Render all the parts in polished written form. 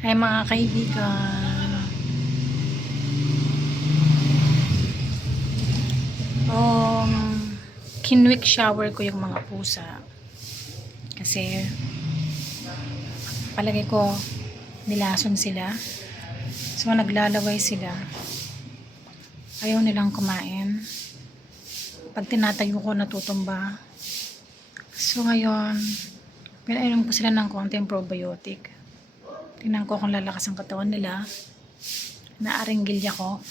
Hi mga kaibigan. Um, Kinwick shower ko yung mga pusa. Kasi palagay ko nilason sila. So naglalaway sila. Ayaw nilang kumain. Pag tinatayo ko natutumba. So ngayon, pinainom ko sila ng konting probiotic. Tingnan ko kung lalakas ang katawan nila. Naaringgilya ko.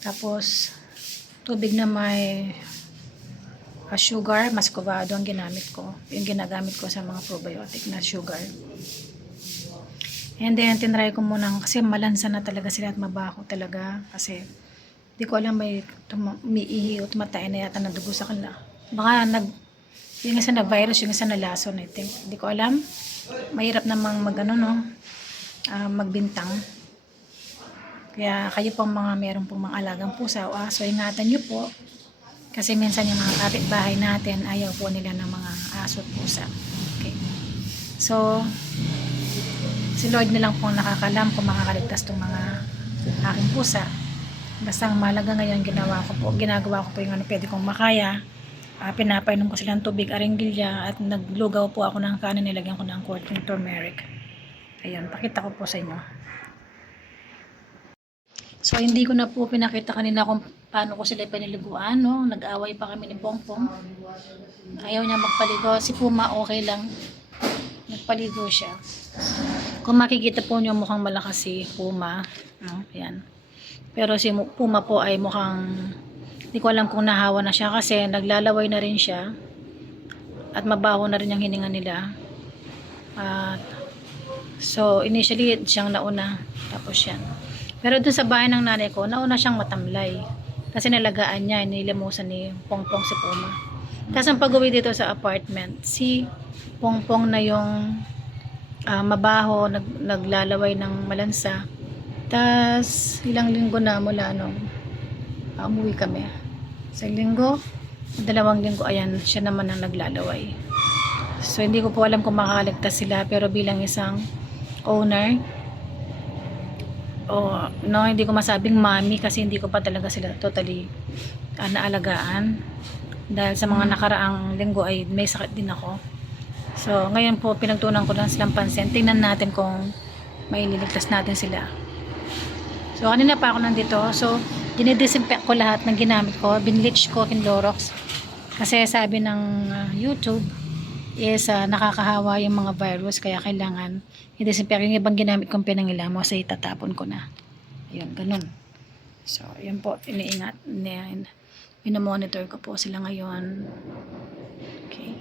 Tapos tubig na may sugar, muscovado ang ginamit ko. Yung ginagamit ko sa mga probiotic na sugar. And then, tinry ko muna kasi malansa na talaga sila at mabaho talaga. Kasi, di ko alam may umiihi o tumatay na yata ng dugo sa kanila. Baka yung isa na virus, yung isa na lason, I think. Di ko alam. Mahirap namang magbintang. Kaya kayo pong meron pong mga alagang pusa o aso, ingatan nyo po. Kasi minsan yung mga kapitbahay natin, ayaw po nila ng mga aso at pusa. Okay. So, si Lord na lang po nakakalam kung makakaligtas tong mga aking pusa. Basta ang mahalaga ngayon, ginagawa ko po yung pwede kong makaya. Pinapainom ko sila ng tubig, aringgilya, at naglugaw po ako ng kanin, nilagyan ko ng konting turmeric. Ayan, pakita ko po sa inyo. So, hindi ko na po pinakita kanina kung paano ko sila piniliguan, no? Nag-away pa kami ni Pongpong. Ayaw niya magpaligo. Si Puma, okay lang. Nagpaligo siya. Kung makikita po niyo, mukhang malakas si Puma. No? Yan. Pero si Puma po ay mukhang, hindi ko alam kung nahawa na siya kasi naglalaway na rin siya. At mabaho na rin yung hininga nila. So, initially, siyang nauna. Tapos yan. Pero dun sa bahay ng nanay ko, nauna siyang matamlay. Kasi nalagaan niya, nilimusan ni Pongpong si Puma. Tapos ang pag-uwi dito sa apartment, si Pongpong na yung mabaho, naglalaway ng malansa. Tapos ilang linggo na mula nung umuwi kami. Sa linggo, 2 linggo, ayan, siya naman ang naglalaway. So hindi ko po alam kung makakaligtas sila, pero bilang isang owner, no, hindi ko masabing mommy kasi hindi ko pa talaga sila totally naalagaan dahil sa mga nakaraang linggo ay may sakit din ako. So ngayon po pinagtunan ko lang silang pansin. Tingnan natin kung may liligtas natin sila. So kanina pa ako nandito, so dinidisinfect ko lahat ng ginamit ko, binleach ko, kinlorox, kasi sabi ng YouTube is nakakahawa yung mga virus, kaya kailangan i-disinfect. Yung ibang ginamit kong pinangilamo sa itatapon ko na. Ayun, ganun. So, yun po, iniingat. Minomonitor ko po sila ngayon. Okay.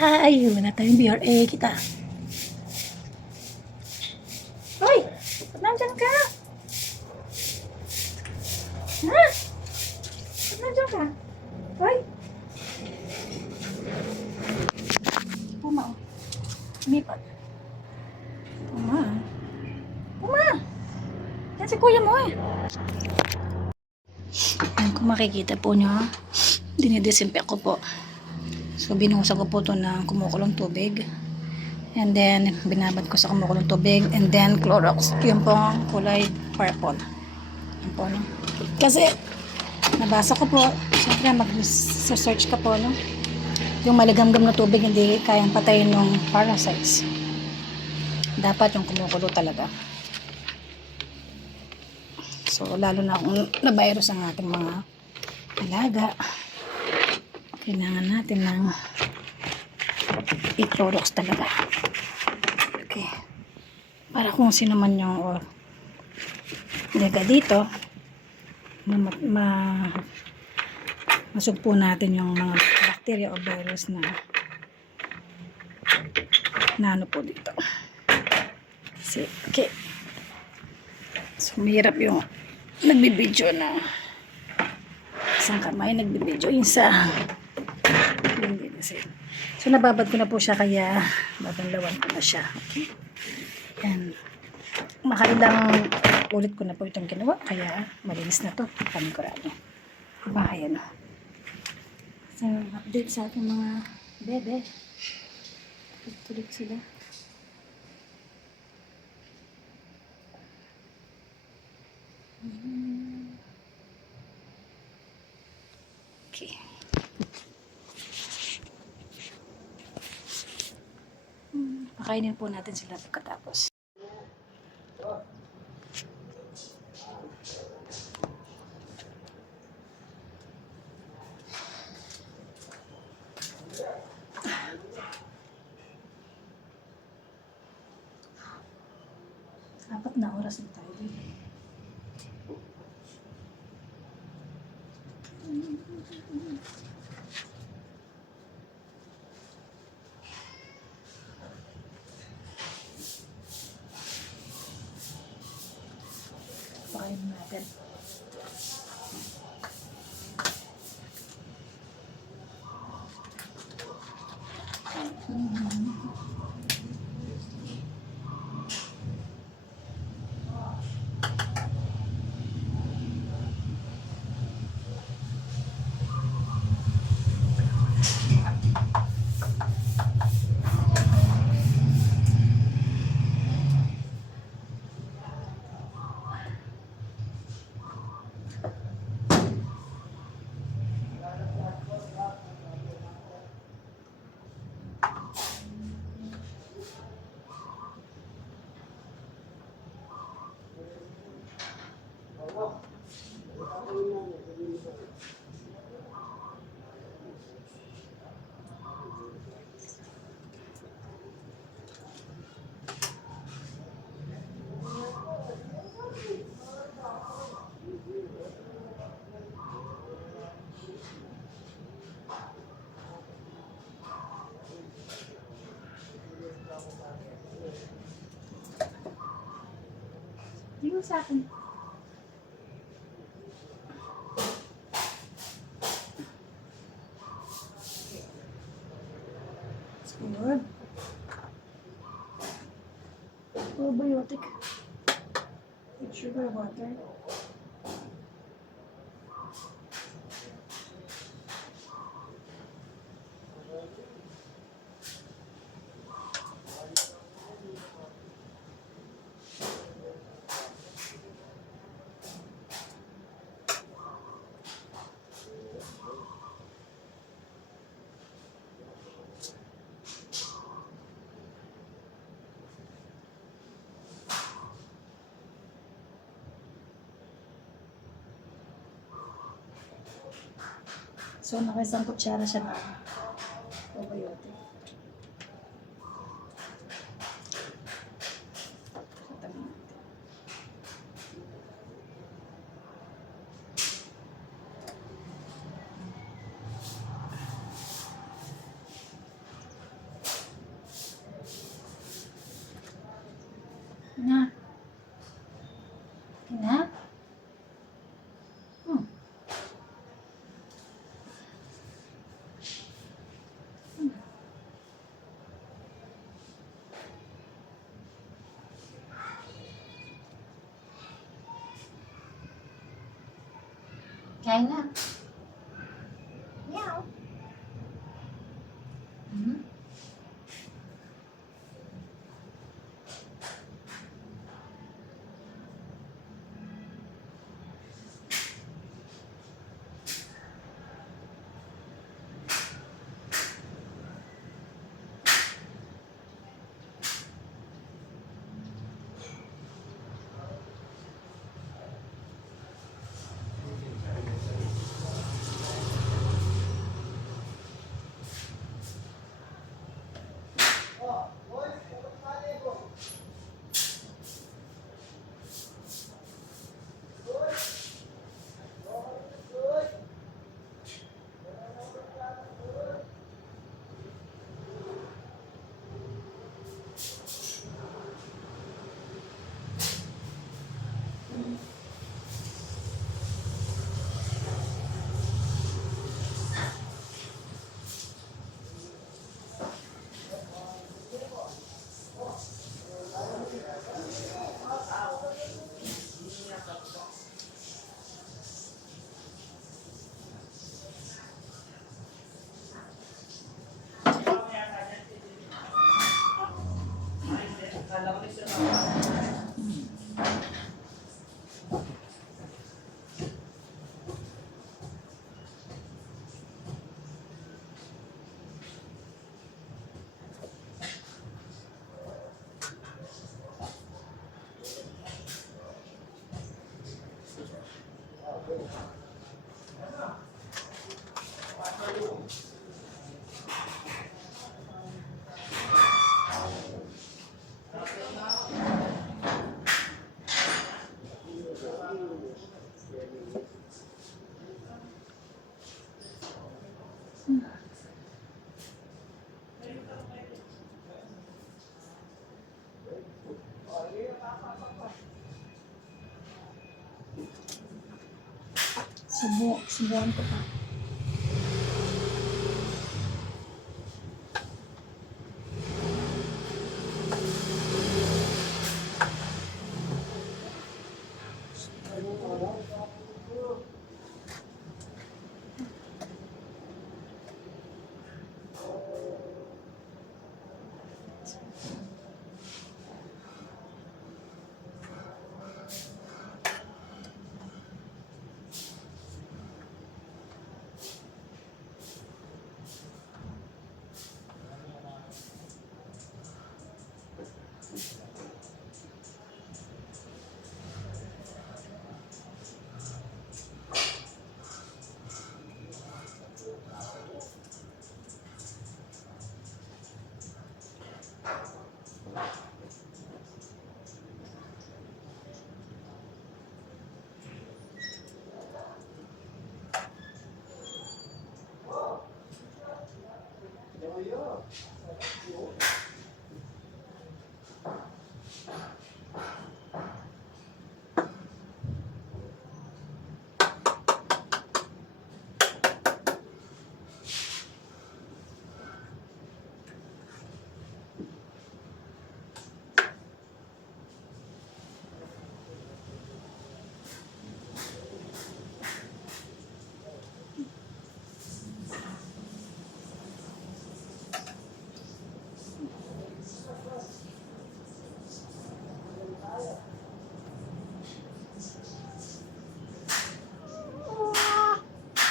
Ay, wala tayong BRA kita. Hoy! Ba't nandyan ka? Ha? Ba't nandyan ka? Hoy! Puma, oh. Umipat. Puma. Puma! Yan si kuya mo eh. Yan, kung makikita po nyo, dinidisinfect ko po. So, binuhusan ko po ito ng kumukulong tubig. And then, binabad ko sa kumukulong tubig. And then, Clorox. Yun po ang kulay purple. Yan po, no? Kasi, nabasa ko po, siyempre, mag-search ka po, no? Yung maligamgam na tubig, hindi kayang patayin ng parasites. Dapat yung kumukulo talaga. So, lalo na kung na-virus ang ating mga alaga, kailangan natin ng i-Clorox talaga. Okay. Para kung sino man yung laga dito, masugpo natin yung mga bacteria o virus na ano po dito. Okay. So, mahirap yung nagbibideo na isang kamay nagbibideo yung sa hindi na siya. So, nababad ko na po siya kaya babanlawan ko na siya. Okay. Yan. Makailang ulit ko na po itong ginawa kaya malinis na to. Panigurado. Bahay ano. So, update sa ating mga bebe. Tulit sila. Okay. Pakainin po natin sila pagkatapos. Apat na oras na tayo. Pakainin natin. Hindi mo sa akin. Good. Probiotic. With sugar water. So, nakaisang kutsara siya na probiotic. Kain na. Meow. Hmm? Subuhan ko pa.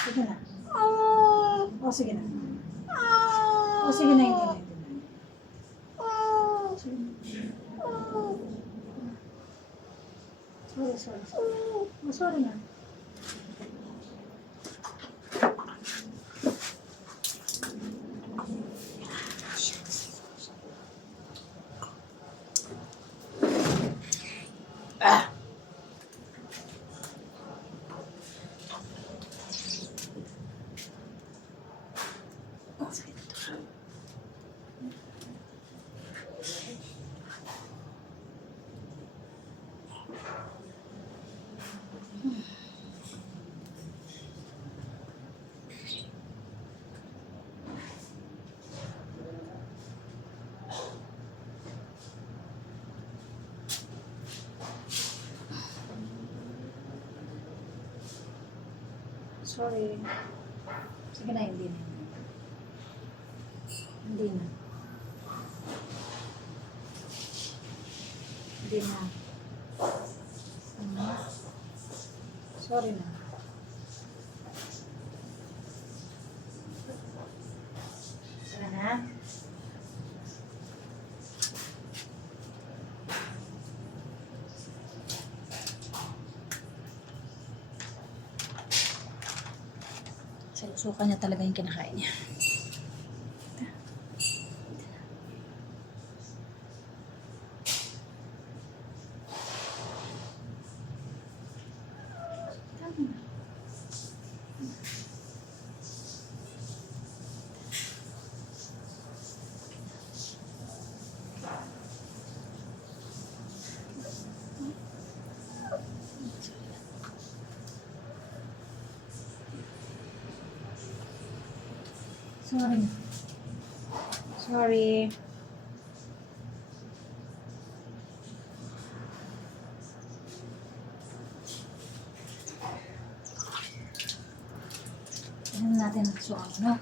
Sige na. O, sige na. O, sige na, hindi na. Sige na. Sorry. O, sorry na. Sorry. Sige na, hindi na. Hindi na. Hindi na. Sorry na. Sige na. Suka niya talaga yung kinakain niya. Sorry. Sorry. Tignan natin ang suka, no?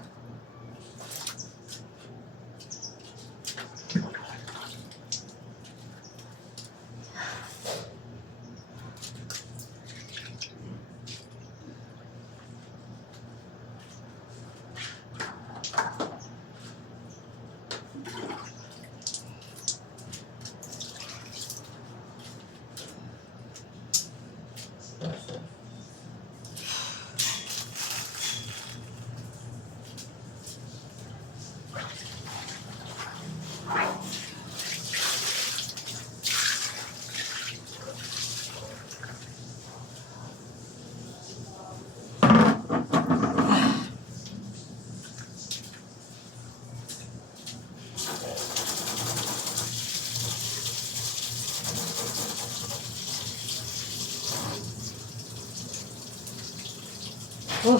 Oh.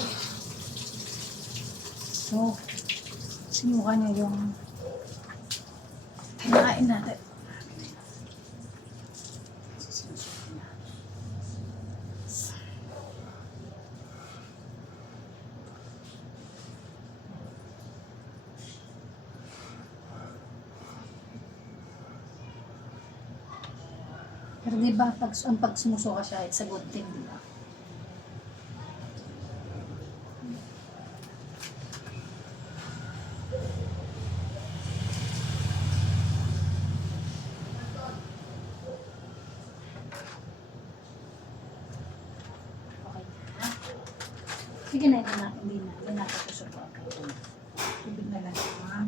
So, sinuka niya yung kinain natin. Pero diba, pag sumusuka siya, it's a good thing, diba? Sige na, hindi na susubukan. Tubig na lang, ha?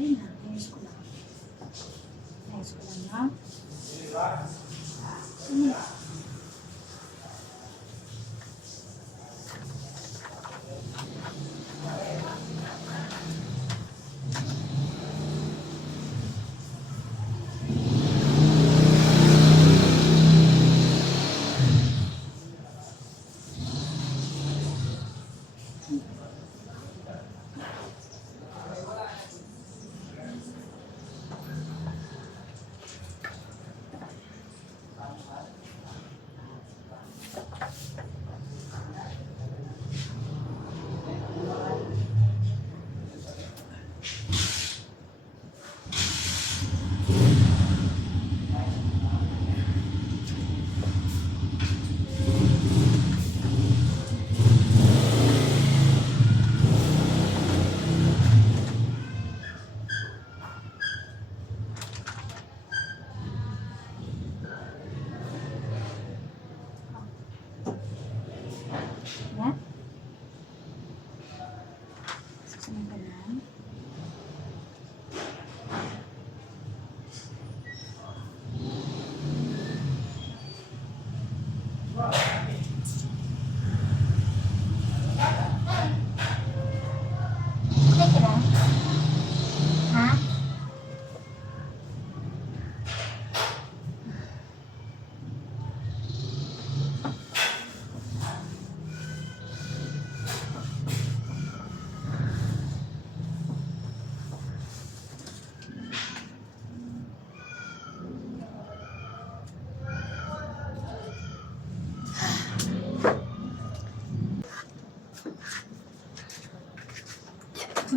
Ayun na, ayos ko lang. Ayos ko lang, ha? Sige.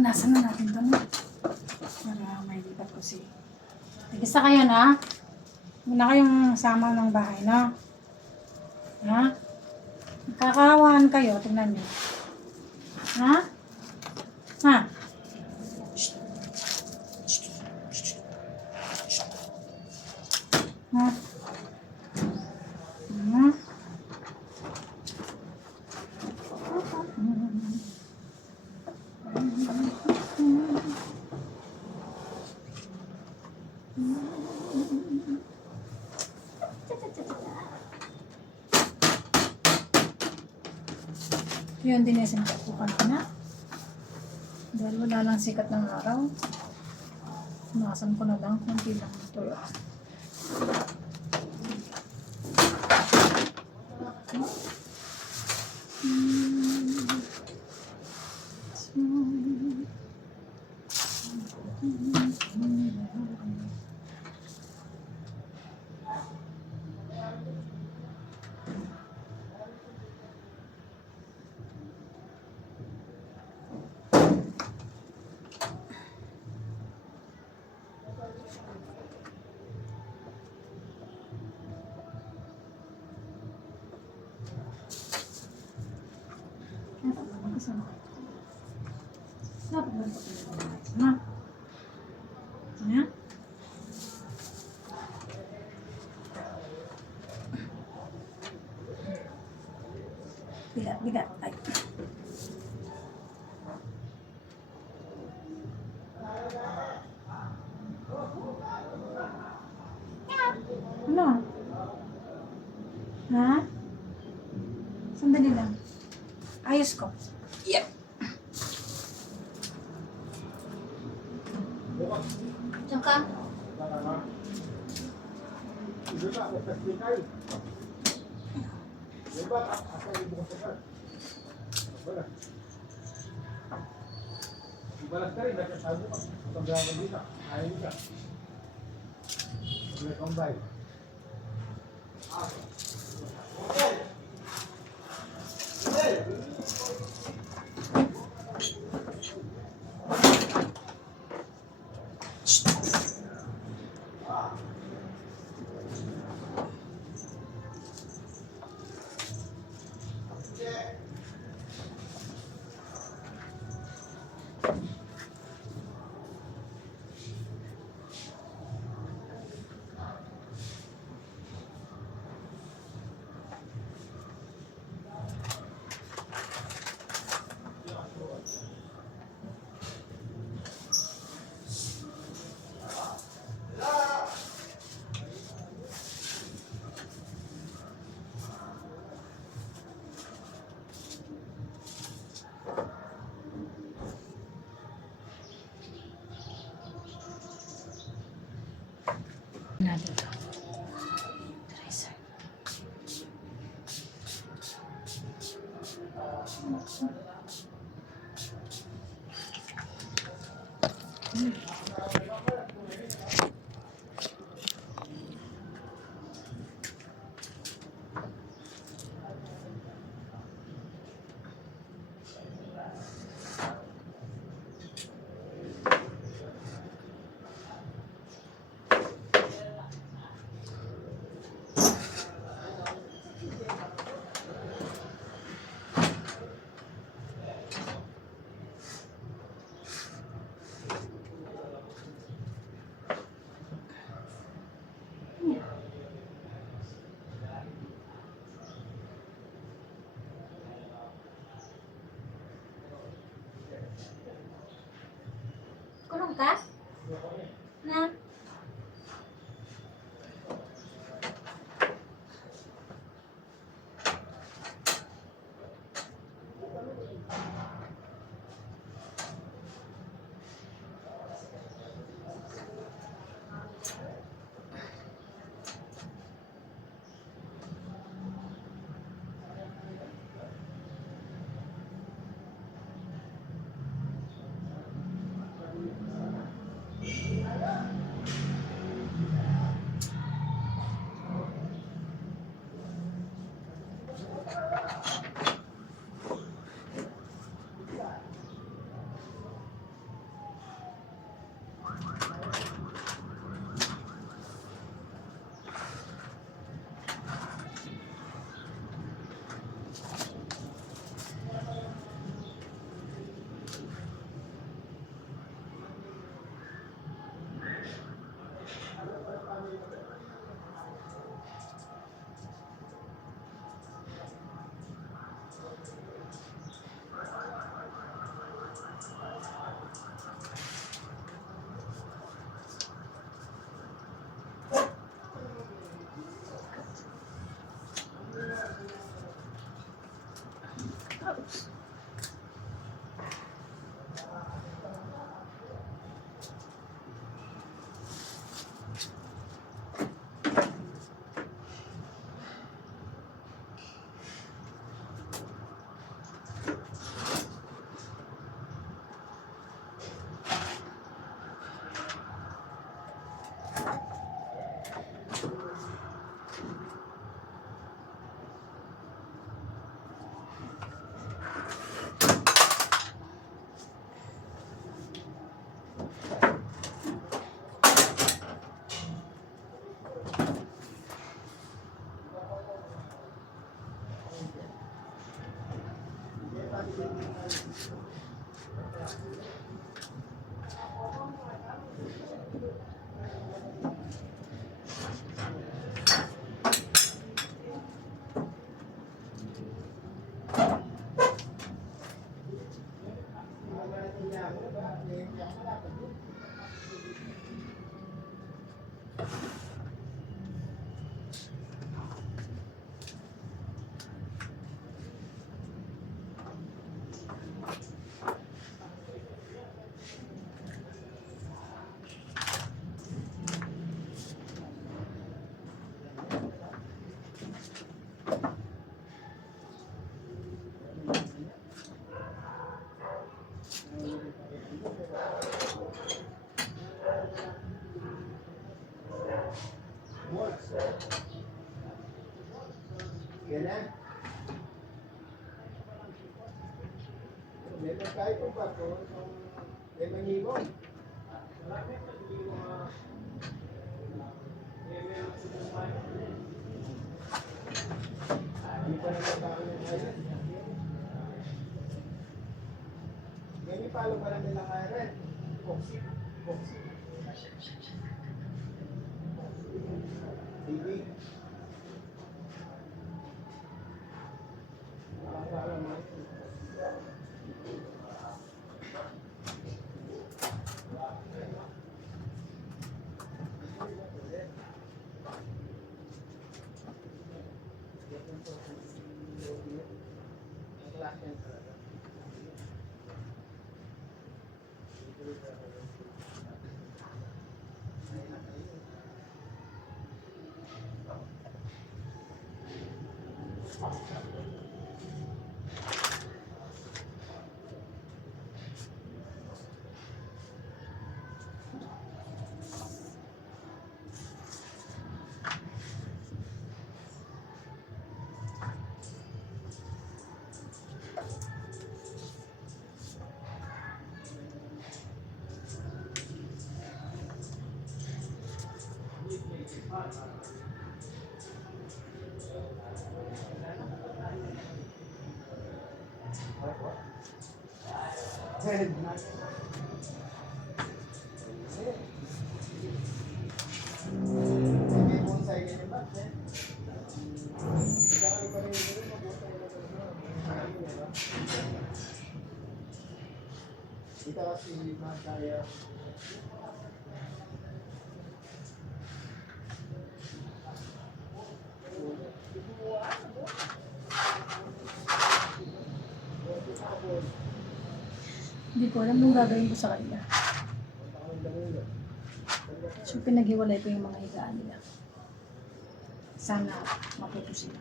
Punasan na natin ito, no? Para may lipat ko si... Nag-isa kayo, na? Wala kayong sama ng bahay, no? Ha? Kakawaan kayo, tingnan niyo. Ha? Ha? Shh. Shh. Shh. Shh. Ha? Hmm? Yun din yung sinakapukan ko na. Dahil wala lang sikat ng araw. Punasan ko na lang. Kunti lang ito. Bigat. Ay. Ano? Ha? Sandali lang. Ayos ko. Yep. Diyan ka. Balas ka rin, nagkasabi ka. Pagkama dito, ayaw ka. Pagkakambay. Natin ito. Tracer. Kulong ka? Na? Ganun. May kahit kung ba ito, may manibong. Hindi pa naman tao yung iron. Ganyan palo pa lang nilang iron. Boxy. Boxy. TV. Hindi bonsai ganyan ba? Magkakaroon pa rin yung bonsai na dito kasi masaya. Hindi ko alam nung gagawin ko sa kanila. So, pinaghiwalay ko yung mga higaan nila. Sana matuto sila.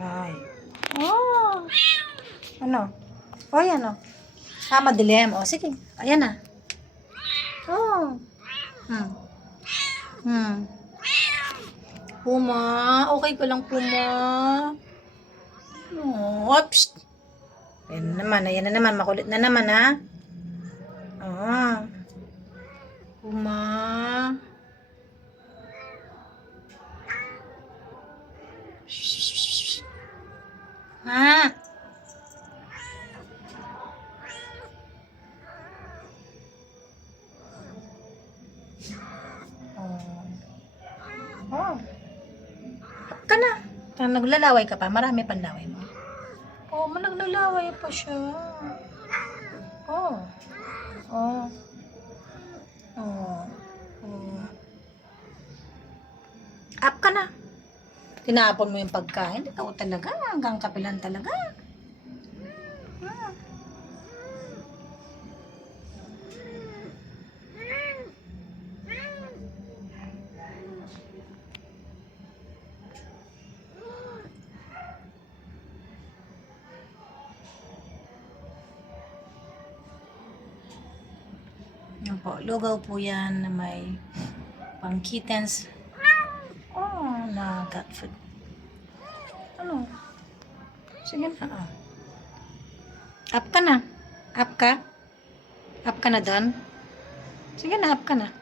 Ay. Oh. Ano? Oh, yan oh. Ah, madilim. Oh, sige. Ayan na. Oh. Hmm. Puma. Okay ka lang, Puma. Oh, oops. Ayan na naman. Ayan na naman. Makulit na naman, ha? Ah. Puma. Ha? Oh. Hap ka na. Naglalaway ka pa. Marami pang laway mo. Oh, naglalaway pa siya. Oh. Oh. Oh. Oh. Up ka na. Tinapon mo yung pagkain. Ikaw talaga. Hanggang kapilan talaga. Yan po. Lugaw po yan na may pang kittens. Oh, na cat food. Ano? Sige na. Up ka na. Up ka? Up ka na doon? Sige na, up ka na.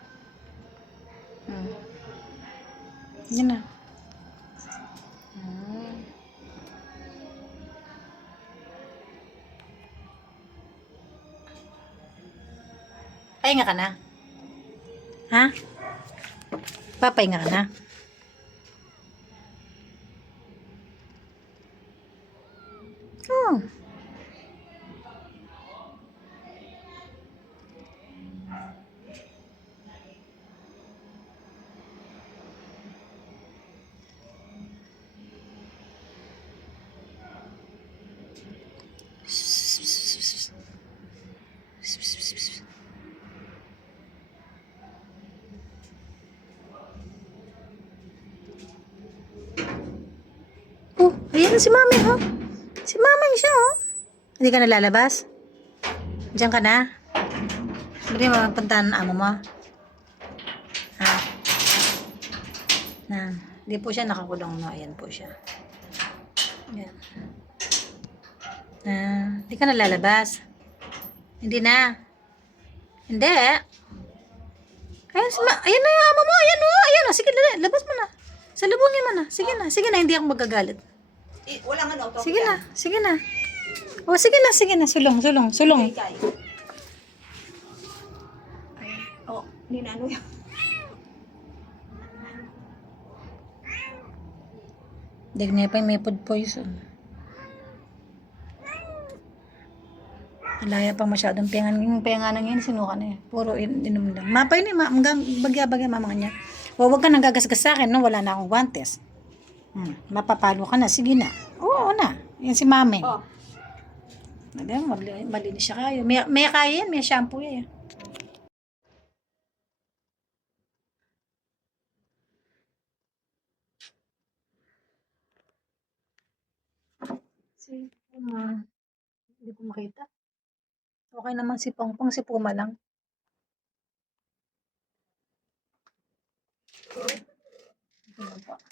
Yan na. Pahinga ka na? Ha? Papahinga ka na? Oh. Oh, ayan na si Mami, oh. Si Mami siya, oh. Hindi ka nalalabas? Diyan ka na? Hindi mo magpuntahan ang amo mo? Ha? Na, hindi po siya nakakulong, no? Ayan po siya. Ayan. Hindi ka nalalabas? Hindi na? Hindi. Ayan na yung amo mo. Ayan, oh. Ayan, oh. Sige, labas mo na. Salubungin mo na. Sige na, hindi ako magagalit. Wala nga na. Sige na, sige na. O, sige na. Sulong. Oh, hindi na ano yun. Digna pa may food poison. Alaya pa masyadong pengan. Yung penganan ngayon, sinuka na eh. Puro inom lang. Mapay na, hanggang bagya-bagya mamang niya. Huwag ka nang gagasgas sa akin, no? Wala na akong guantes. Mapapalo ka na. Sige na. Oo na. Yan si Mami. Oh. Malinis siya kayo. May kaya yan. May shampoo yan. Si Puma. Hindi ko makita. Okay naman si Pongpong. Si Puma lang.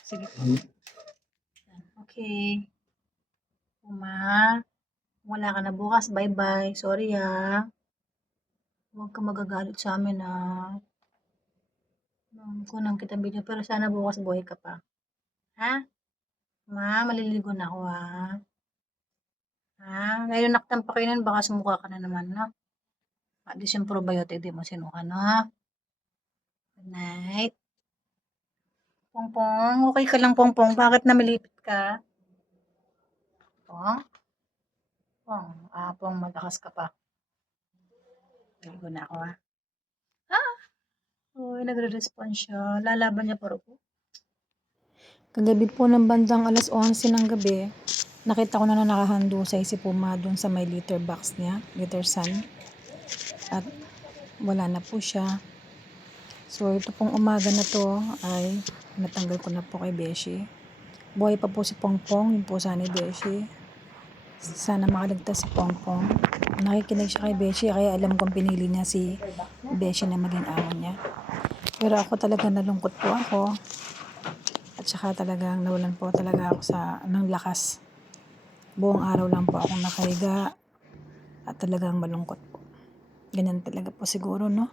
Sige. Okay. Puma. Wala ka na bukas. Bye-bye. Sorry huwag ka magagalit sa amin Kunang kitang video. Pero sana bukas buhay ka pa. Ha? Maliligo na ako Ngayon naktan pa kayo nun, baka sumuka ka na naman, no? At least yung probiotic di mo sinuka, no? Good night. Pongpong, okay ka lang, Pongpong. Bakit namilipit ka? Pong? Pong, malakas ka pa. Ligo na ako, Uy, nagre-respond siya. Lalaban niya paro po. Kagabi po ng bandang 11:00 ng gabi, nakita ko na nakahandusay si Puma dun sa may litter box niya, litter sun. At wala na po siya. So, ito pong umaga na to ay natanggal ko na po kay Beshi. Buhay pa po si Pongpong, yung pusa ni Beshi. Sana makaligtas si Pongpong. Nakikinig siya kay Beshi, kaya alam kong pinili niya si Beshi na maging amo niya. Pero ako talaga nalungkot po ako. At saka talagang nawalan po talaga ako ng lakas. Buong araw lang po akong nakahiga. At talagang malungkot po. Ganyan talaga po siguro, no?